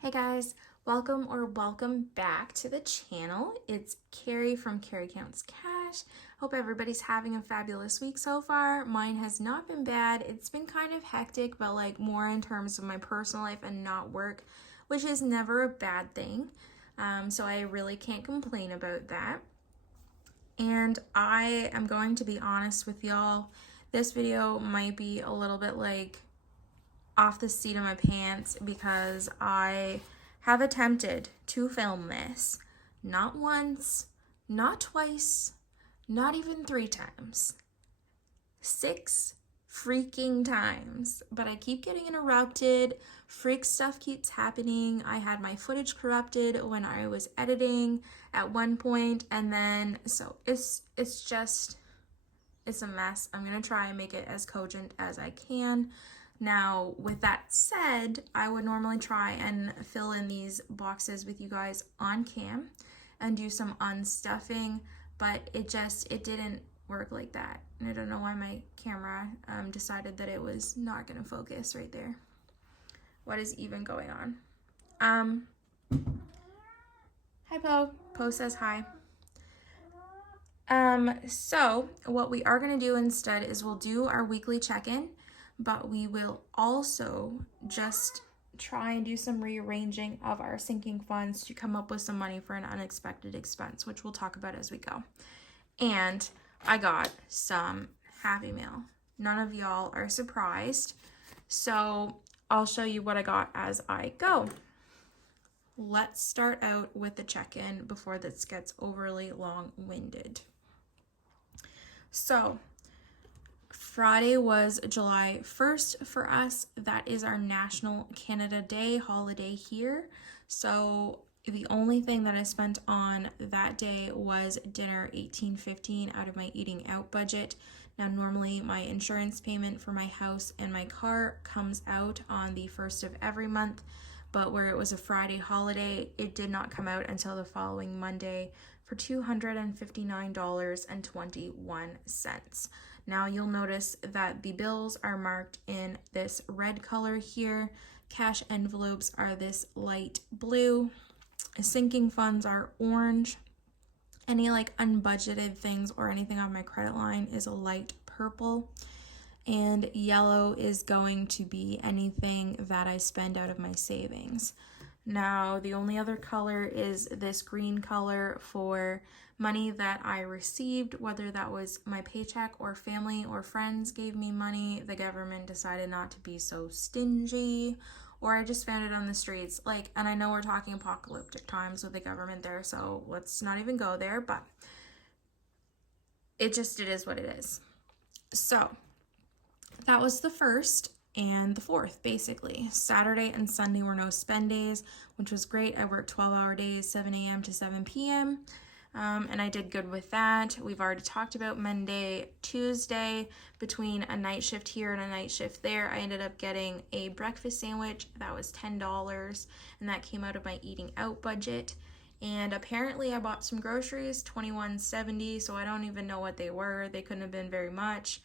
Hey guys, welcome back to the channel. It's Carrie from Carrie Counts Cash. Hope everybody's having a fabulous week so far. Mine has not been bad. It's been kind of hectic, but like more in terms of my personal life and not work, which is never a bad thing. So I really can't complain about that. And I am going to be honest with y'all. This video might be a little bit like off the seat of my pants because I have attempted to film this not once, not twice, not even 3 times. 6 freaking times. But I keep getting interrupted. Freak stuff keeps happening. I had my footage corrupted when I was editing at one point, and then so it's a mess. I'm gonna try and make it as cogent as I can. Now, with that said, I would normally try and fill in these boxes with you guys on cam and do some unstuffing, but it didn't work like that. And I don't know why my camera decided that it was not going to focus right there. What is even going on? Hi, Poe. Poe says hi. So what we are going to do instead is we'll do our weekly check-in, but we will also just try and do some rearranging of our sinking funds to come up with some money for an unexpected expense, which we'll talk about as we go. And I got some Happy Meal. None of y'all are surprised, so I'll show you what I got as I go. Let's start out with the check-in before this gets overly long-winded. So Friday was July 1st for us. That is our National Canada Day holiday here. So the only thing that I spent on that day was dinner, $18.15 out of my eating out budget. Now normally my insurance payment for my house and my car comes out on the 1st of every month, but where it was a Friday holiday, it did not come out until the following Monday for $259.21. Now you'll notice that the bills are marked in this red color here. Cash envelopes are this light blue. Sinking funds are orange. Any like unbudgeted things or anything on my credit line is a light purple. And yellow is going to be anything that I spend out of my savings. Now, the only other color is this green color for money that I received, whether that was my paycheck or family or friends gave me money. The government decided not to be so stingy, or I just found it on the streets. And I know we're talking apocalyptic times with the government there, so let's not even go there, but it is what it is. So that was the 1st and the 4th, basically. Saturday and Sunday were no spend days, which was great. I worked 12-hour days, 7 a.m. to 7 p.m., and I did good with that. We've already talked about Monday, Tuesday, between a night shift here and a night shift there. I ended up getting a breakfast sandwich. That was $10, and that came out of my eating out budget. And apparently I bought some groceries, $21.70, so I don't even know what they were. They couldn't have been very much.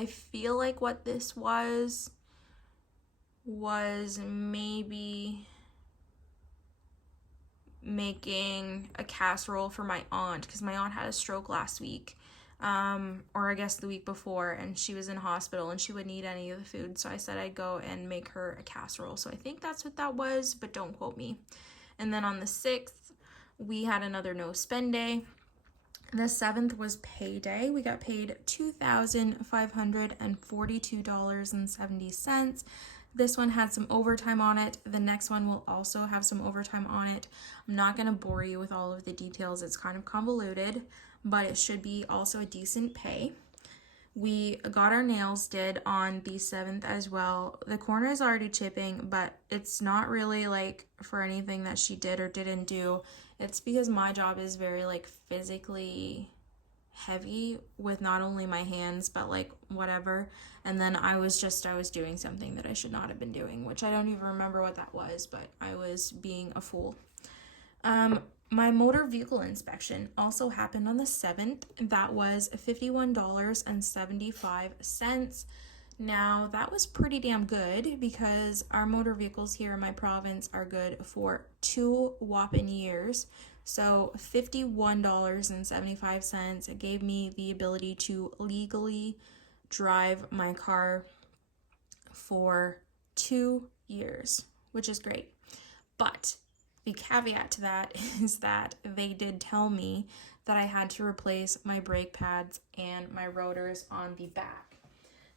I feel like what this was maybe making a casserole for my aunt, because my aunt had a stroke last week, or I guess the week before, and she was in hospital and she wouldn't eat any of the food, so I said I'd go and make her a casserole. So I think that's what that was, but don't quote me. And then on the 6th, we had another no spend day. The 7th was payday. We got paid $2,542.70. This one had some overtime on it. The next one will also have some overtime on it. I'm not going to bore you with all of the details. It's kind of convoluted, but it should be also a decent pay. We got our nails did on the 7th as well. The corner is already chipping, but it's not really like for anything that she did or didn't do. It's because my job is very like physically heavy with not only my hands, but like whatever. And then I was doing something that I should not have been doing, which I don't even remember what that was, but I was being a fool. My motor vehicle inspection also happened on the 7th. That was $51.75. Now, that was pretty damn good because our motor vehicles here in my province are good for 2 whopping years. So $51.75, it gave me the ability to legally drive my car for 2 years, which is great. But the caveat to that is that they did tell me that I had to replace my brake pads and my rotors on the back.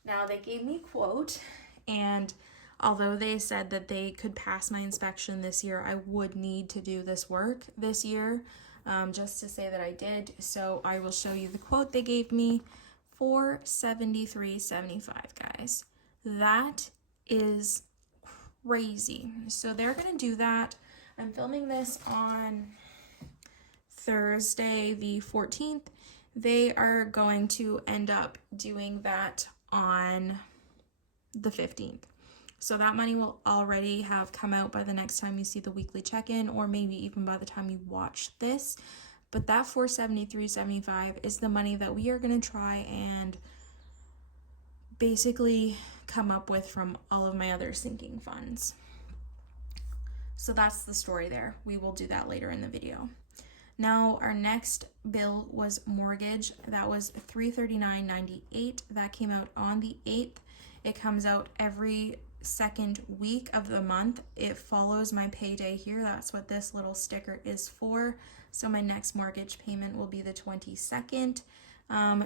Now, they gave me a quote, and although they said that they could pass my inspection this year, I would need to do this work this year, just to say that I did. So I will show you the quote they gave me for $73.75, guys. That is crazy. So they're going to do that. I'm filming this on Thursday the 14th. They are going to end up doing that on the 15th. So that money will already have come out by the next time you see the weekly check-in, or maybe even by the time you watch this. But that $473.75 is the money that we are going to try and basically come up with from all of my other sinking funds. So that's the story there. We will do that later in the video. Now, our next bill was mortgage. That was $339.98. That came out on the 8th. It comes out every second week of the month. It follows my payday here. That's what this little sticker is for. So my next mortgage payment will be the 22nd.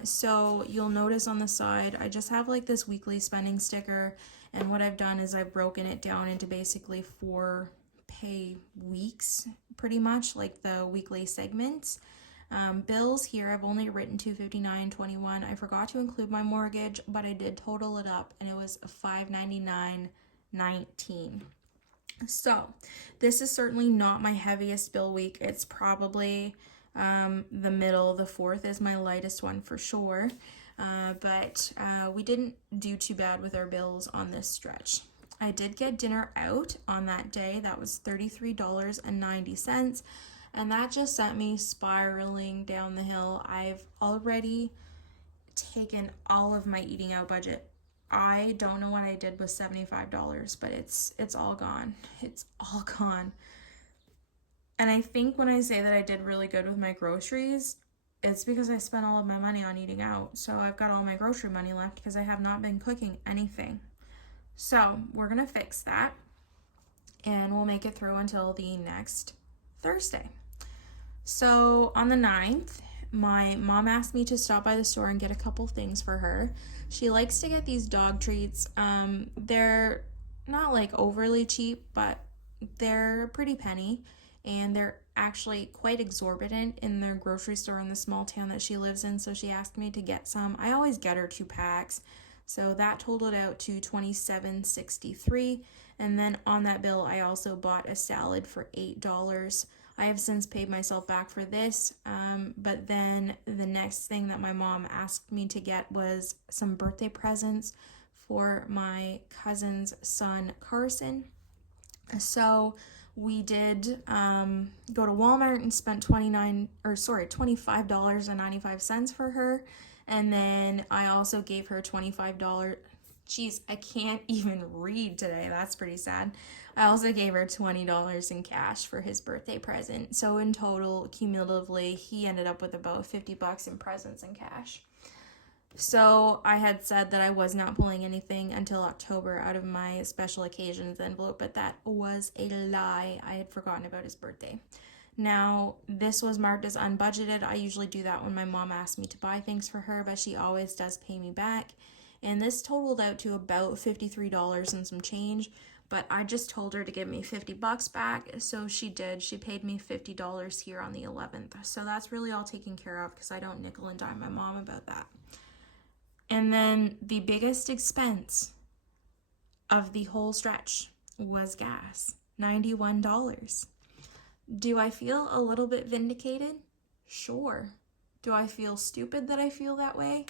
So you'll notice on the side, I just have like this weekly spending sticker. And what I've done is I've broken it down into basically 4 pay weeks, pretty much like the weekly segments. Bills here, I've only written $259.21. I forgot to include my mortgage, but I did total it up and it was $599.19. So this is certainly not my heaviest bill week. It's probably the middle. The 4th is my lightest one for sure. But we didn't do too bad with our bills on this stretch. I did get dinner out on that day. That was $33.90. And that just sent me spiraling down the hill. I've already taken all of my eating out budget. I don't know what I did with $75, but it's all gone. It's all gone. And I think when I say that I did really good with my groceries, it's because I spent all of my money on eating out. So I've got all my grocery money left because I have not been cooking anything. So we're going to fix that and we'll make it through until the next Thursday. So on the 9th, my mom asked me to stop by the store and get a couple things for her. She likes to get these dog treats. They're not like overly cheap, but they're a pretty penny, and they're actually quite exorbitant in their grocery store in the small town that she lives in. So she asked me to get some. I always get her 2 packs. So that totaled out to $27.63. And then on that bill, I also bought a salad for $8. I have since paid myself back for this. But then the next thing that my mom asked me to get was some birthday presents for my cousin's son, Carson. So we did go to Walmart and spent $25.95 for her. And then I also gave her $25. Geez, I can't even read today. That's pretty sad. I also gave her $20 in cash for his birthday present. So in total, cumulatively, he ended up with about $50 in presents and cash. So I had said that I was not pulling anything until October out of my special occasions envelope, but that was a lie. I had forgotten about his birthday. Now, this was marked as unbudgeted. I usually do that when my mom asks me to buy things for her, but she always does pay me back. And this totaled out to about $53 and some change, but I just told her to give me $50 back, so she did. She paid me $50 here on the 11th. So that's really all taken care of because I don't nickel and dime my mom about that. And then the biggest expense of the whole stretch was gas, $91. Do I feel a little bit vindicated? Sure. Do I feel stupid that I feel that way?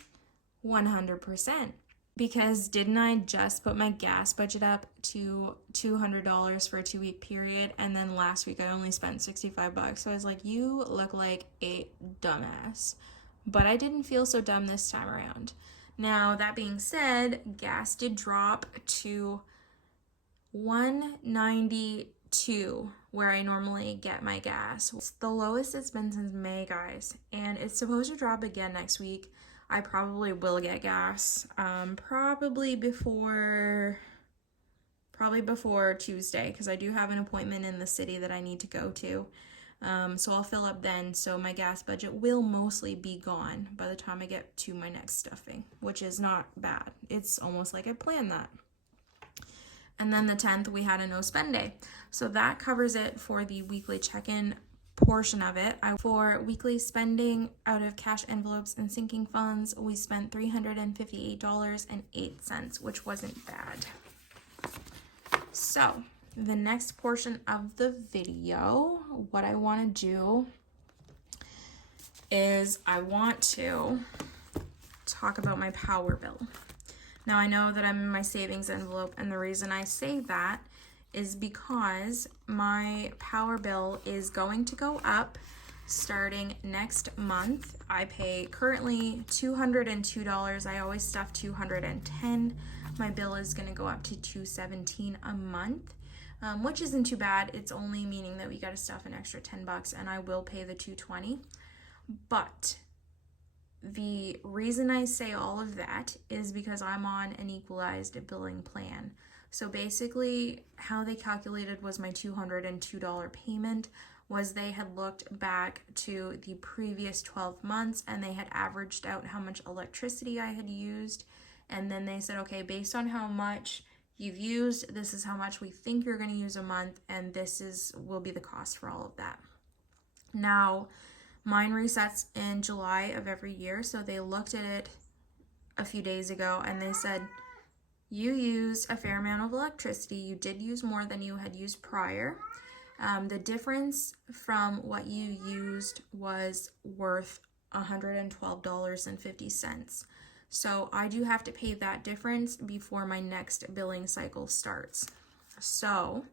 100%. Because didn't I just put my gas budget up to $200 for a 2-week period, and then last week I only spent $65. So I was like, you look like a dumbass. But I didn't feel so dumb this time around. Now, that being said, gas did drop to $1.92 where I normally get my gas. It's the lowest it's been since May, guys, and it's supposed to drop again next week. I probably will get gas, probably before Tuesday, because I do have an appointment in the city that I need to go to. So I'll fill up then, so my gas budget will mostly be gone by the time I get to my next stuffing, which is not bad. It's almost like I planned that. And then the 10th, we had a no spend day. So that covers it for the weekly check-in portion of it. For weekly spending out of cash envelopes and sinking funds, we spent $358.08, which wasn't bad. So the next portion of the video, what I want to do is I want to talk about my power bill. Now, I know that I'm in my savings envelope, and the reason I say that is because my power bill is going to go up starting next month. I pay currently $202. I always stuff $210. My bill is going to go up to $217 a month, which isn't too bad. It's only meaning that we got to stuff an extra $10, and I will pay the $220. But the reason I say all of that is because I'm on an equalized billing plan. So basically, how they calculated was my $202 payment was they had looked back to the previous 12 months and they had averaged out how much electricity I had used. And then they said, okay, based on how much you've used, this is how much we think you're going to use a month, and this will be the cost for all of that. Now, mine resets in July of every year, so they looked at it a few days ago and they said, you used a fair amount of electricity. You did use more than you had used prior. The difference from what you used was worth $112.50. So I do have to pay that difference before my next billing cycle starts. So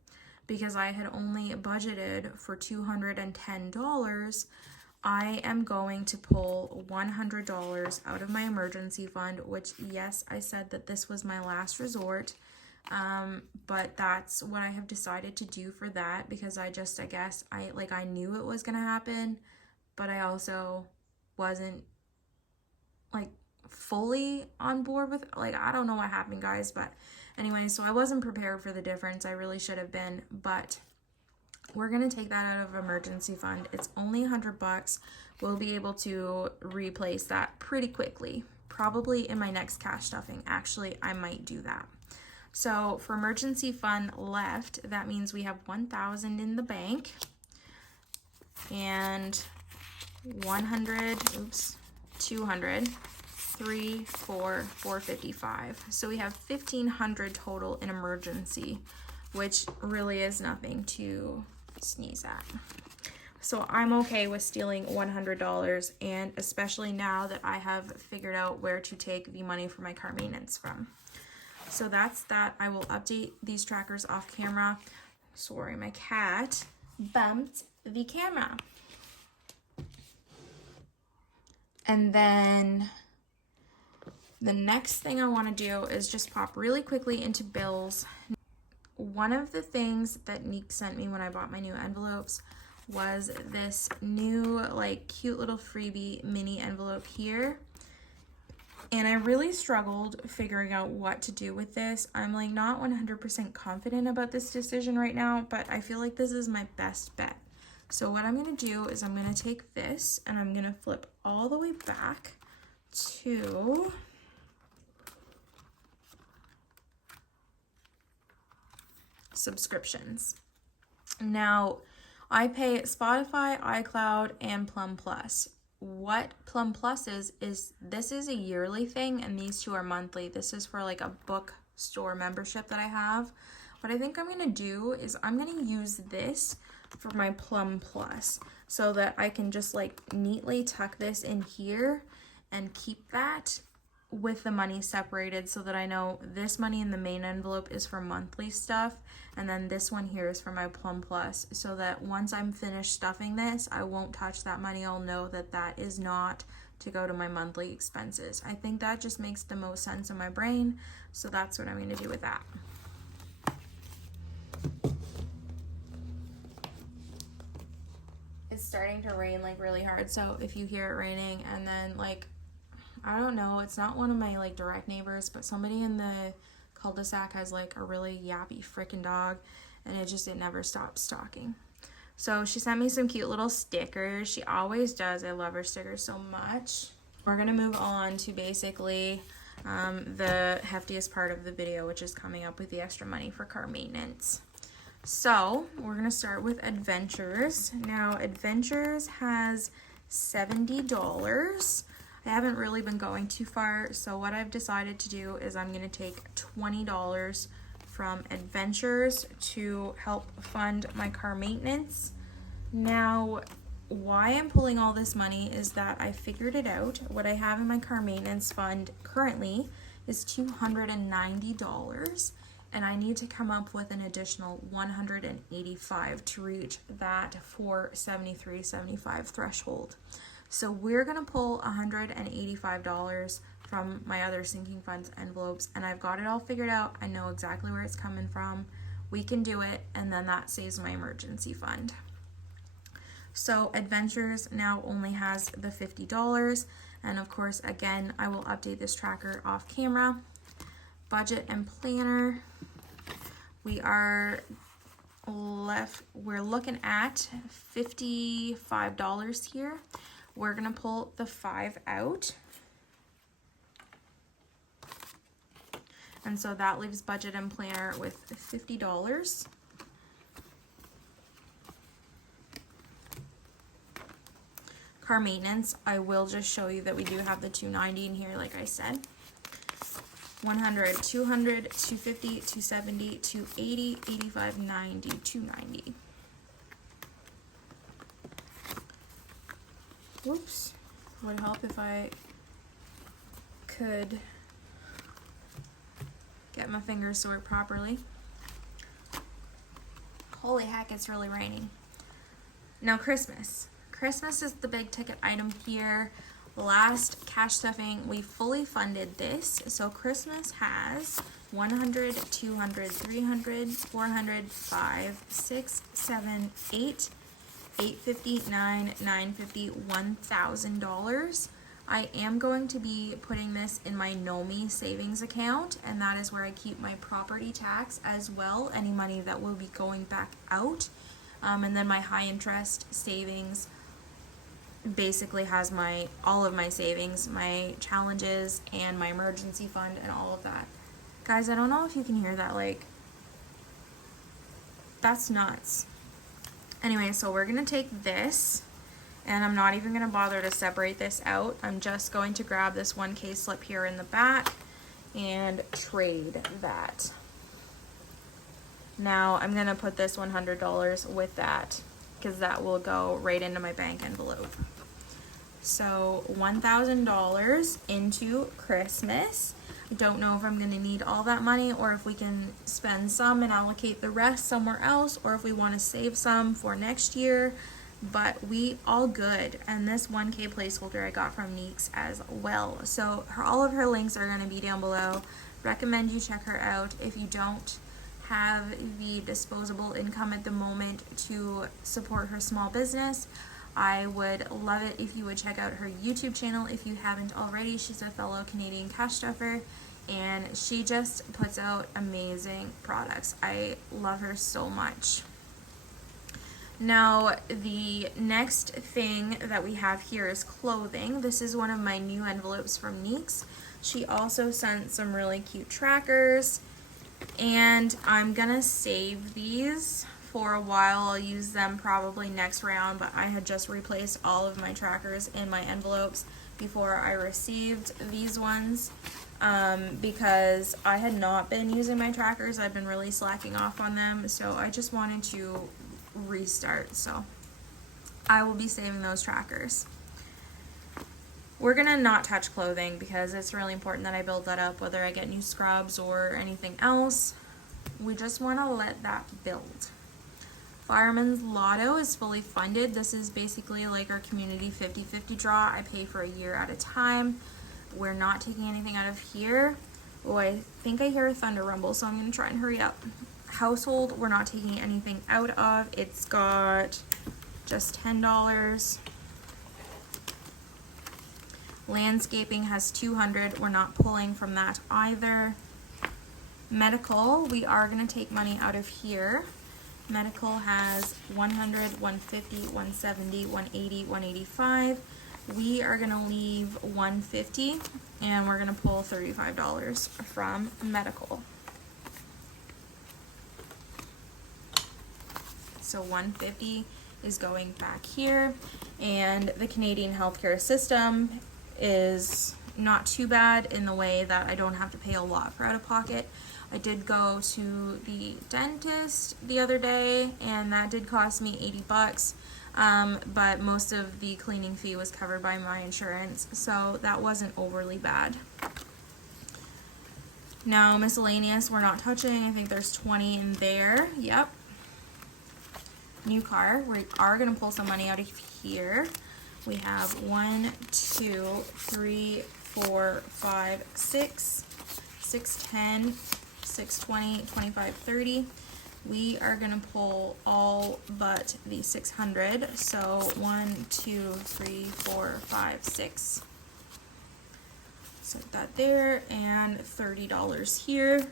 because I had only budgeted for $210, I am going to pull $100 out of my emergency fund, which, yes, I said that this was my last resort, but that's what I have decided to do for that, because I knew it was going to happen, but I also wasn't, fully on board with, I don't know what happened, guys, but anyway, so I wasn't prepared for the difference. I really should have been, but we're going to take that out of emergency fund. It's only $100. We'll be able to replace that pretty quickly, probably in my next cash stuffing. Actually, I might do that. So for emergency fund left, that means we have $1,000 in the bank and 200, 3, 4, 455. So we have $1,500 total in emergency, which really is nothing to sneeze at. So I'm okay with stealing $100, and especially now that I have figured out where to take the money for my car maintenance from. So that's that. I will update these trackers off camera. Sorry, my cat bumped the camera. And then the next thing I want to do is just pop really quickly into bills. One of the things that Neek sent me when I bought my new envelopes was this new, cute little freebie mini envelope here. And I really struggled figuring out what to do with this. I'm not 100% confident about this decision right now, but I feel like this is my best bet. So what I'm going to do is I'm going to take this and I'm going to flip all the way back to subscriptions. Now, I pay Spotify, iCloud, and Plum Plus. What Plum Plus is this is a yearly thing, and these two are monthly. This is for a bookstore membership that I have. What I think I'm going to do is I'm going to use this for my Plum Plus so that I can just neatly tuck this in here and keep that with the money separated, so that I know this money in the main envelope is for monthly stuff, and then this one here is for my Plum Plus, so that once I'm finished stuffing this, I won't touch that money. I'll know that that is not to go to my monthly expenses. I think that just makes the most sense in my brain, so that's what I'm going to do with that. It's starting to rain like really hard, so if you hear it raining and then like, I don't know, it's not one of my like direct neighbors, but somebody in the cul-de-sac has like a really yappy freaking dog, and it never stops talking. So she sent me some cute little stickers. She always does. I love her stickers so much. We're gonna move on to basically the heftiest part of the video, which is coming up with the extra money for car maintenance. So we're gonna start with Adventures. Now Adventures has $70. I haven't really been going too far, so what I've decided to do is I'm gonna take $20 from Adventures to help fund my car maintenance. Now, why I'm pulling all this money is that I figured it out. What I have in my car maintenance fund currently is $290, and I need to come up with an additional $185 to reach that $473.75 threshold. So we're gonna pull $185 from my other sinking funds envelopes, and I've got it all figured out. I know exactly where it's coming from. We can do it, and then that saves my emergency fund. So Adventures now only has the $50, and of course, again, I will update this tracker off camera. Budget and planner, we're looking at $55 here. We're gonna pull the 5 out. And so that leaves budget and planner with $50. Car maintenance, I will just show you that we do have the $290 in here, like I said. $100, $200, $250, $270, $280, $85, $90, $290. Whoops. Would help if I could get my fingers to work properly. Holy heck, it's really raining. Now Christmas. Christmas is the big ticket item here. Last cash stuffing, we fully funded this. So Christmas has 100, 200, 300, 400, 5, 6, 7, 8, 850, 9, 950, $1,000. I am going to be putting this in my NOMI savings account, and that is where I keep my property tax as well, any money that will be going back out. And then my high interest savings basically has all of my savings, my challenges, and my emergency fund, and all of that. Guys, I don't know if you can hear that, like, that's nuts. Anyway, so we're gonna take this, and I'm not even gonna bother to separate this out. I'm just going to grab this 1K slip here in the back and trade that. Now I'm gonna put this $100 with that, because that will go right into my bank envelope. So $1,000 into Christmas. I don't know if I'm gonna need all that money, or if we can spend some and allocate the rest somewhere else, or if we wanna save some for next year, but we all good. And this 1K placeholder I got from Neeks as well. So all of her links are gonna be down below. Recommend you check her out if you don't have the disposable income at the moment to support her small business. I would love it if you would check out her YouTube channel if you haven't already. She's a fellow Canadian cash stuffer, and she just puts out amazing products. I love her so much. Now, the next thing that we have here is clothing. This is one of my new envelopes from Neeks. She also sent some really cute trackers, and I'm gonna save these for a while. I'll use them probably next round, but I had just replaced all of my trackers in my envelopes before I received these ones, because I had not been using my trackers. I've been really slacking off on them, so I just wanted to restart. So I will be saving those trackers. We're gonna not touch clothing because it's really important that I build that up, whether I get new scrubs or anything else. We just want to let that build. Fireman's Lotto is fully funded. This is basically like our community 50-50 draw. I pay for a year at a time. We're not taking anything out of here. Oh, I think I hear a thunder rumble, so I'm going to try and hurry up. Household, we're not taking anything out of. It's got just $10. Landscaping has $200. We're not pulling from that either. Medical, we are going to take money out of here. Medical has $100, $150, $170, $180, $185. We are going to leave $150, and we're going to pull $35 from medical. So $150 is going back here, and the Canadian healthcare system is not too bad in the way that I don't have to pay a lot for out-of-pocket. I did go to the dentist the other day, and that did cost me $80, but most of the cleaning fee was covered by my insurance, so that wasn't overly bad. Now, miscellaneous, we're not touching. I think there's 20 in there. Yep. New car, we are going to pull some money out of here. We have 1, 2, 3, 4, 5, 6, 10, 6, 20, 25, 30. We are going to pull all but the 600. So 1, 2, 3, 4, 5, 6. Set that there, and $30 here.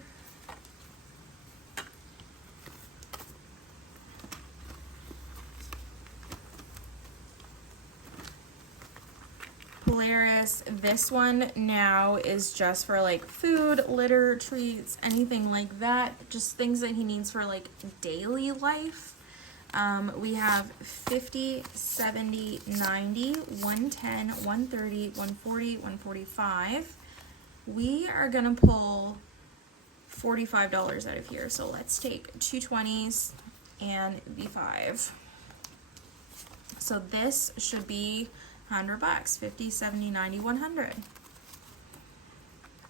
Polaris, this one now is just for like food, litter, treats, anything like that, just things that he needs for like daily life. We have 50, 70, 90, 110, 130, 140, 145. We are gonna pull $45 out of here, so let's take 2 20s and the 5. So this should be $100, 50, 70, 90, 100.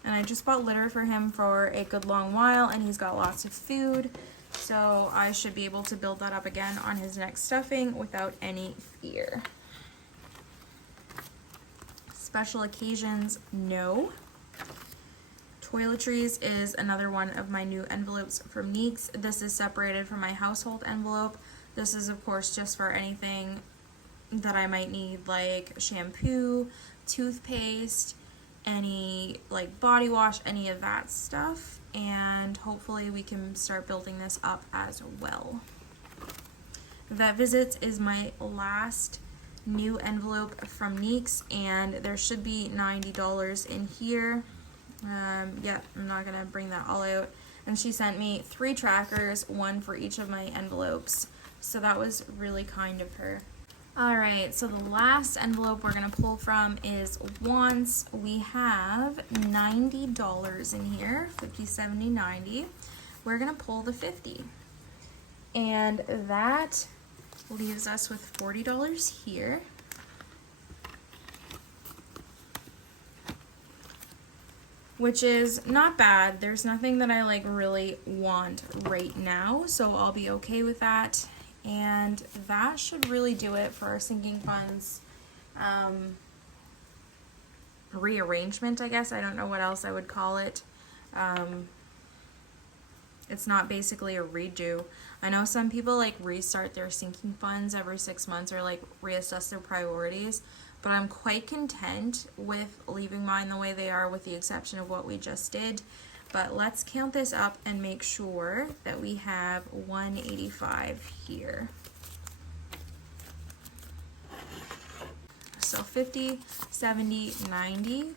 And I just bought litter for him for a good long while, and he's got lots of food, so I should be able to build that up again on his next stuffing without any fear. Special occasions, no. Toiletries is another one of my new envelopes from Neeks. This is separated from my household envelope. This is, of course, just for anything that I might need, like shampoo, toothpaste, any like body wash, any of that stuff, and hopefully we can start building this up as well. Vet visits is my last new envelope from Neeks, and there should be $90 in here. Yeah, I'm not gonna bring that all out. And she sent me 3 trackers, 1 for each of my envelopes, so that was really kind of her. Alright, so the last envelope we're going to pull from is wants. We have $90 in here, 50, 70, 90. We're going to pull the 50. And that leaves us with $40 here. Which is not bad. There's nothing that I like really want right now, so I'll be okay with that. And that should really do it for our sinking funds rearrangement, I guess. I don't know what else I would call it. It's not basically a redo. I know some people like restart their sinking funds every 6 months or like reassess their priorities, but I'm quite content with leaving mine the way they are, with the exception of what we just did. But let's count this up and make sure that we have 185 here. So 50, 70, 90,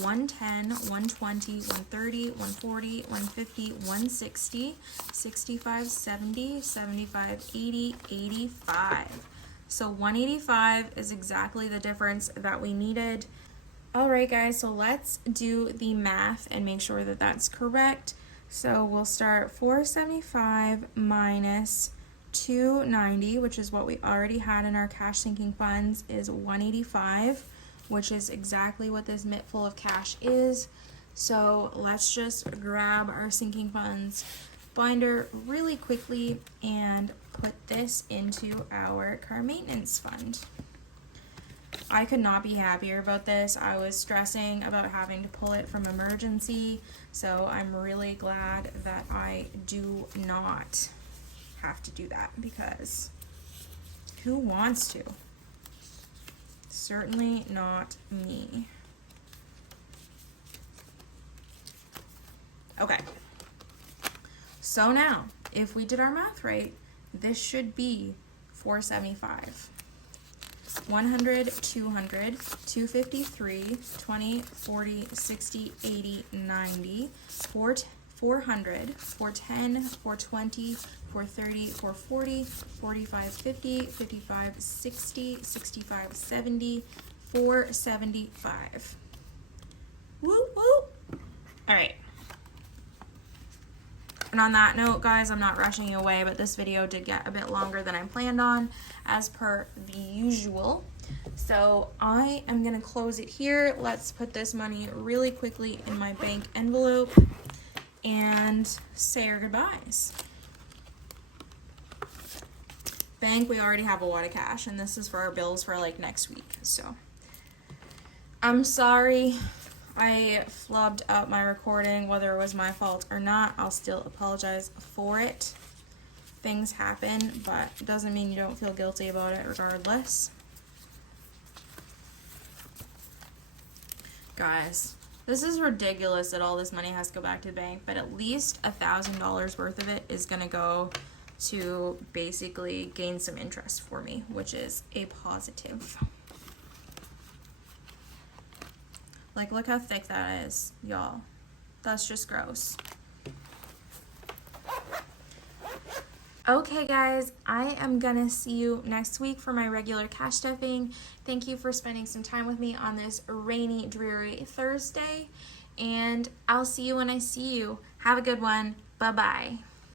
110, 120, 130, 140, 150, 160, 65, 70, 75, 80, 85. So 185 is exactly the difference that we needed. Alright guys, so let's do the math and make sure that that's correct. So we'll start 475 minus 290, which is what we already had in our cash sinking funds, is 185, which is exactly what this mitt full of cash is. So let's just grab our sinking funds binder really quickly and put this into our car maintenance fund. I could not be happier about this. I was stressing about having to pull it from emergency, so I'm really glad that I do not have to do that, because who wants to? Certainly not me. Okay, so now if we did our math right, this should be 475. 100, 200, 253, 20, 40, 60, 80, 90, 400, 410, 420, 430, 440, 45, 50, 55, 60, 65, 70, 475. Woo woo! All right. And on that note, guys, I'm not rushing you away, but this video did get a bit longer than I planned on, as per the usual. So I am going to close it here. Let's put this money really quickly in my bank envelope and say our goodbyes. Bank, we already have a lot of cash, and this is for our bills for like next week. So I'm sorry I flubbed up my recording, whether it was my fault or not. I'll still apologize for it. Things happen, but it doesn't mean you don't feel guilty about it regardless. Guys, this is ridiculous that all this money has to go back to the bank, but at least $1,000 worth of it is gonna go to basically gain some interest for me, which is a positive. Like, look how thick that is, y'all. That's just gross. Okay, guys, I am gonna see you next week for my regular cash stuffing. Thank you for spending some time with me on this rainy, dreary Thursday, and I'll see you when I see you. Have a good one. Bye-bye.